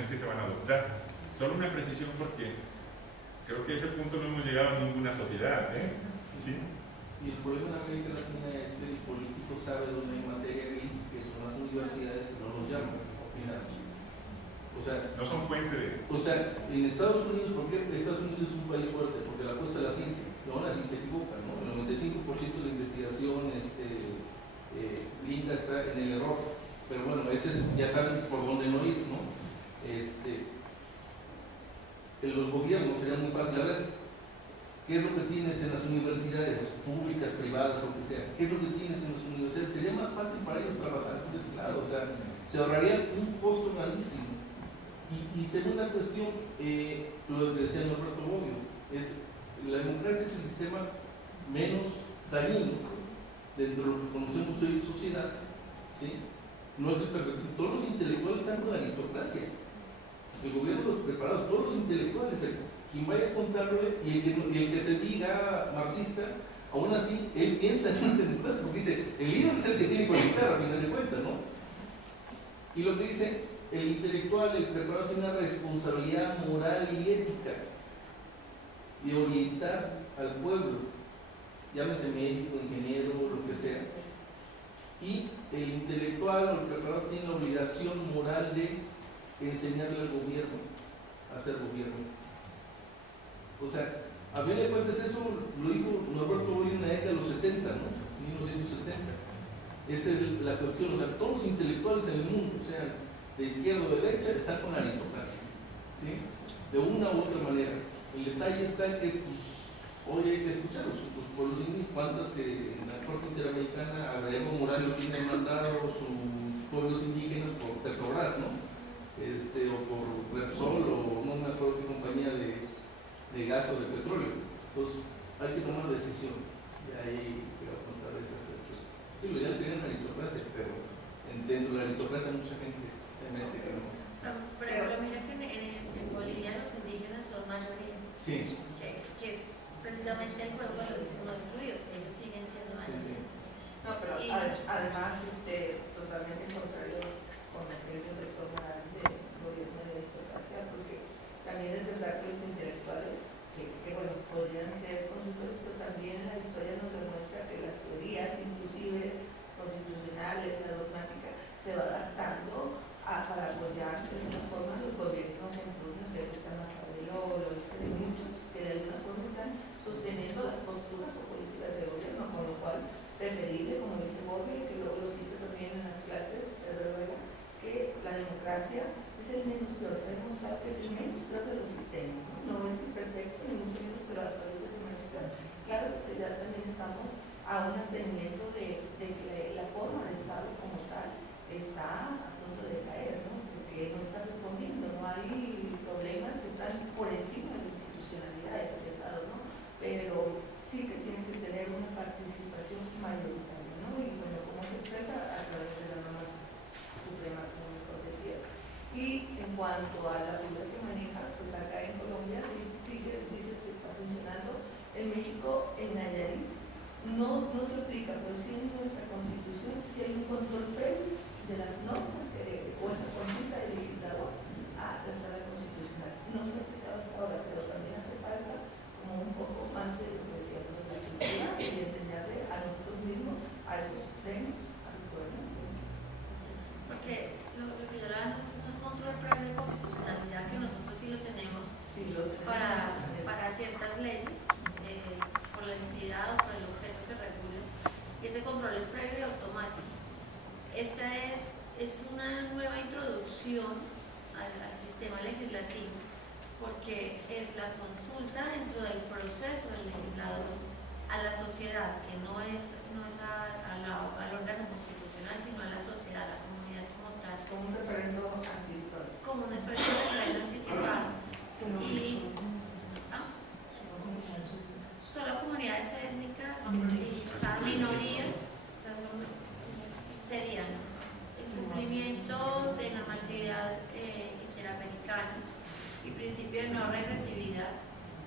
acciones que se van a adoptar. Solo una precisión porque creo que a ese punto no hemos llegado a ninguna sociedad, ¿sí? Y el problema en América Latina es que el político sabe dónde hay materia gris, que son las universidades, y no los llaman a opinar. O sea, no son fuente de... O sea, en Estados Unidos, ¿por qué Estados Unidos es un país fuerte? Porque la apuesta de la ciencia, no, la ciencia se equivoca, ¿no? El 95% de la investigación linda está en el error, pero bueno, ese es, ya saben por dónde no ir, ¿no? En los gobiernos sería muy fácil, a ver, ¿qué es lo que tienes en las universidades públicas, privadas, lo que sea? ¿Qué es lo que tienes en las universidades? Sería más fácil para ellos trabajar por ese lado, o sea, se ahorraría un costo grandísimo. Y segunda cuestión, lo que decía Norberto Bobbio, es la democracia es el sistema menos dañino dentro de lo que conocemos hoy en sociedad, ¿sí? No es el perfecto. Todos los intelectuales están con la aristocracia. El gobierno los preparados, todos los intelectuales, quien vaya a contarle y el que se diga marxista, aún así, él piensa en una democracia, porque dice, el líder es el que tiene que conectar, a final de cuentas, ¿no? Y lo que dice, el intelectual, el preparado tiene una responsabilidad moral y ética de orientar al pueblo, llámese médico, ingeniero, lo que sea. Y el intelectual o el preparado tiene la obligación moral de enseñarle al gobierno a hacer gobierno. O sea, a fin de cuentas eso lo dijo Norberto Bobbio en la década de los 70, ¿no? 1970. Esa es la cuestión, o sea, todos los intelectuales en el mundo, o sea, de izquierda o de derecha, están con la aristocracia, ¿sí? De una u otra manera. El detalle está que, pues, hoy hay que escuchar los pueblos indígenas, cuántas que en la Corte Interamericana Evo Morales lo tienen mandado sus pueblos indígenas por Petrobras, ¿no? O por Repsol, o no me acuerdo qué compañía de gas o de petróleo. Entonces, hay que tomar decisión. Y ahí quiero contar esa cuestión. Sí, lo ideal sería una aristocracia, pero dentro de la aristocracia mucha gente se mete que no. Pero mira que en Bolivia los indígenas son mayoría. Sí. Que es precisamente el juego de los no excluidos, que ellos siguen siendo mayoría. Sí. No, pero además, totalmente contrario con lo que es el rector moral del gobierno de aristocracia, porque también es verdad que los intelectuales, que bueno, podrían ser consultores, pero también la historia nos demuestra que las teorías, inclusive constitucionales, la dogmática, se va adaptando para apoyar de alguna forma los gobiernos en turno, no sé, está Maquiavelo, de muchos que de alguna forma están sosteniendo las posturas o políticas de gobierno, con lo cual preferible, como dice Bobbio, que luego lo cito también en las clases de Rueda, que la democracia es el menos peor, tenemos claro que es el menos peor de los sistemas, no es el perfecto ni mucho menos, pero hasta ahorita es el menos peor. Claro que ya también estamos a un entendimiento de que la forma de Estado como tal está a punto de caer, ¿no? Porque no está respondiendo, no hay problemas que están por encima de la institucionalidad del Estado, ¿no? Pero sí que tienen que tener una participación mayoritaria, ¿no? Y bueno, como se expresa a través de la norma suprema, como mejor decía. Y en cuanto a la figura que maneja, pues acá en Colombia sí que dices que está funcionando. En México, en Nayarit, no se aplica, pero sí en nuestra Constitución, si hay un control previo de las normas o esa consulta del legislador a la sala constitucional. No se ha aplicado hasta ahora, pero también hace falta como un poco más de lo que decíamos de la cultura y de enseñarle a nosotros mismos a esos premios al pueblo. Porque lo que yo le hago es un control previo de constitucionalidad, que nosotros sí lo tenemos, Sí, lo tenemos para ciertas leyes, por la entidad o por el objeto que regule, y ese control es previo y automático. Esta es una nueva introducción al sistema legislativo, porque es la consulta dentro del proceso del legislador a la sociedad, que no es al órgano constitucional, sino a la sociedad, a la comunidad como tal. Como un referendo anticipado. Como una especie de referendo anticipado. Y solo comunidades étnicas y minorías serían el cumplimiento de normatividad interamericana y principio de no regresividad.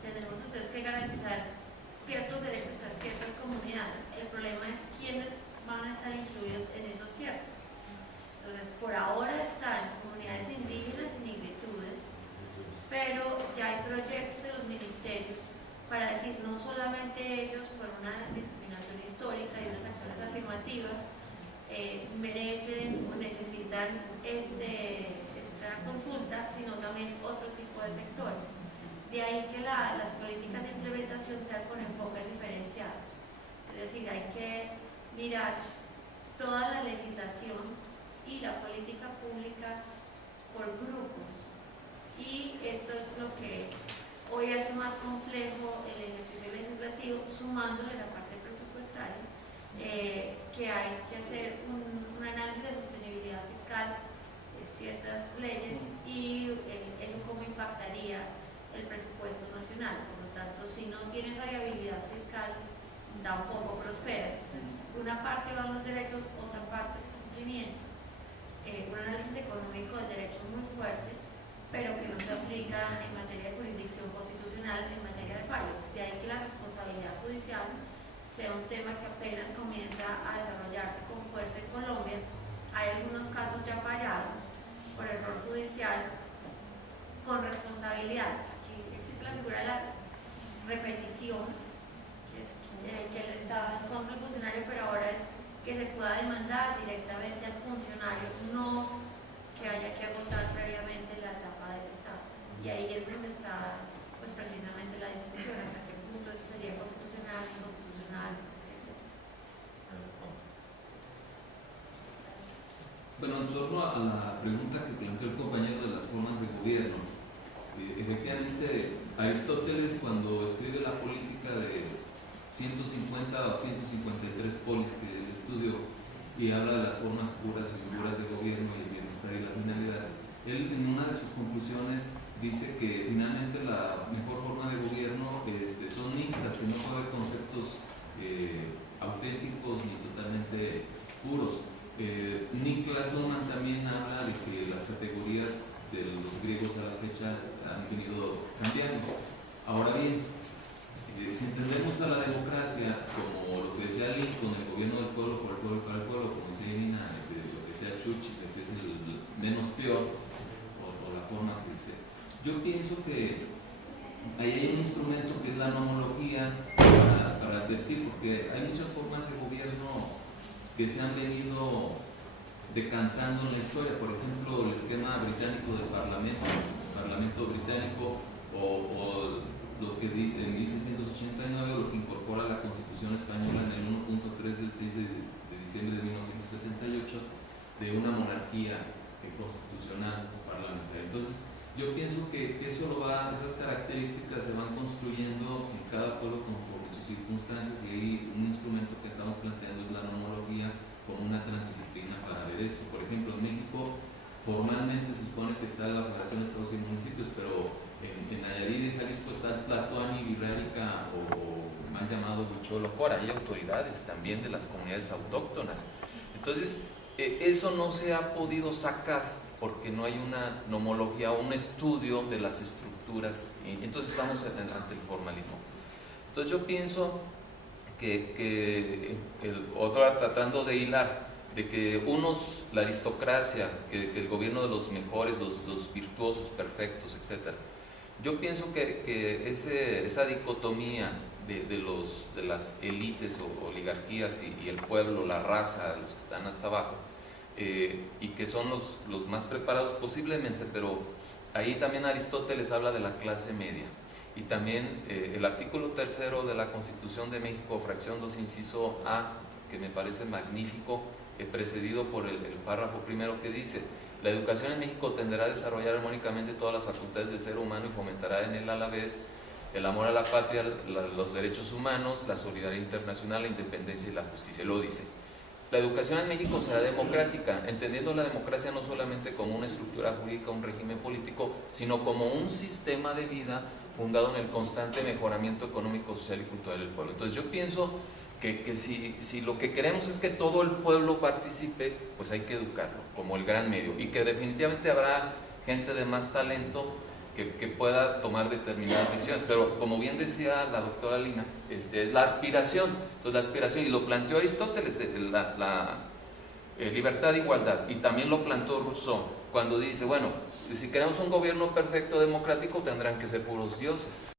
Tenemos entonces que garantizar ciertos derechos a ciertas comunidades. El problema es quiénes van a estar incluidos en esos ciertos. Entonces, por ahora están comunidades indígenas proyectos de los ministerios para decir no solamente ellos por una discriminación histórica y unas acciones afirmativas merecen o necesitan esta consulta, sino también otro tipo de sectores. De ahí que las políticas de implementación sean con enfoques diferenciados. Es decir, hay que mirar toda la legislación y la política pública por grupos. Y esto es lo que hoy hace más complejo el ejercicio legislativo, sumándole la parte presupuestaria, que hay que hacer un análisis de sostenibilidad fiscal de ciertas leyes y eso cómo impactaría el presupuesto nacional. Por lo tanto, si no tiene esa viabilidad fiscal, tampoco prospera. Entonces, una parte van los derechos, otra parte el cumplimiento. Un análisis económico del derecho muy fuerte, pero que no se aplica en materia de jurisdicción constitucional, en materia de fallos. De ahí que la responsabilidad judicial sea un tema que apenas comienza a desarrollarse con fuerza en Colombia. Hay algunos casos ya fallados por error judicial con responsabilidad. Aquí existe la figura de la repetición, que el Estado es contra el funcionario, pero ahora es que se pueda demandar directamente al funcionario, no que haya que agotar previamente la etapa del Estado. Y ahí es donde está pues precisamente la discusión, hasta qué punto eso sería constitucional, inconstitucional, etc. Bueno, en torno a la pregunta que planteó el compañero de las formas de gobierno, efectivamente Aristóteles, cuando escribe la política de 150 o 153 polis que él estudió y habla de las formas puras y seguras de gobierno y el bienestar y la finalidad, él en una de sus conclusiones dice que finalmente la mejor forma de gobierno son mixtas, que no puede haber conceptos auténticos ni totalmente puros. Niklas Luhmann también habla de que las categorías de los griegos a la fecha han venido cambiando. Ahora bien, si entendemos a la democracia como lo que decía Lincoln, el gobierno del pueblo, por el pueblo, para el pueblo, como decía Irina, lo que decía Churchill, que es el menos peor, o la forma que dice, yo pienso que ahí hay un instrumento que es la nomología para advertir, porque hay muchas formas de gobierno que se han venido decantando en la historia. Por ejemplo, el esquema británico del Parlamento británico, o lo que en 1689, lo que incorpora la Constitución española en el 1.3 del 6 de diciembre de 1978, de una monarquía constitucional o parlamentaria. Entonces, yo pienso que esas características se van construyendo en cada pueblo conforme sus circunstancias, y ahí un instrumento que estamos planteando es la nomología como una transdisciplina para ver esto. Por ejemplo, en México formalmente se supone que está la Federación de Estados y Municipios, pero en Nayarit y Jalisco está Tlatoani, Virrárica o mal llamado Huichol-Ocora. Hay autoridades también de las comunidades autóctonas. Entonces, eso no se ha podido sacar porque no hay una nomología o un estudio de las estructuras, y entonces estamos ante el formalismo. Entonces yo pienso que tratando de hilar, de que la aristocracia, que el gobierno de los mejores, los virtuosos, perfectos, etc. Yo pienso que esa dicotomía de las élites o oligarquías y el pueblo, la raza, los que están hasta abajo, y que son los más preparados posiblemente, pero ahí también Aristóteles habla de la clase media. Y también el artículo 3 de la Constitución de México, fracción 2, inciso A, que me parece magnífico, precedido por el párrafo primero, que dice: la educación en México tenderá a desarrollar armónicamente todas las facultades del ser humano y fomentará en él a la vez el amor a la patria, los derechos humanos, la solidaridad internacional, la independencia y la justicia. Lo dice. La educación en México será democrática, entendiendo la democracia no solamente como una estructura jurídica, un régimen político, sino como un sistema de vida fundado en el constante mejoramiento económico, social y cultural del pueblo. Entonces yo pienso que si lo que queremos es que todo el pueblo participe, pues hay que educarlo como el gran medio, y que definitivamente habrá gente de más talento que pueda tomar determinadas decisiones, pero como bien decía la doctora Lina, es la aspiración. Entonces la aspiración, y lo planteó Aristóteles, la libertad e igualdad, y también lo planteó Rousseau, cuando dice, bueno, si queremos un gobierno perfecto democrático tendrán que ser puros dioses.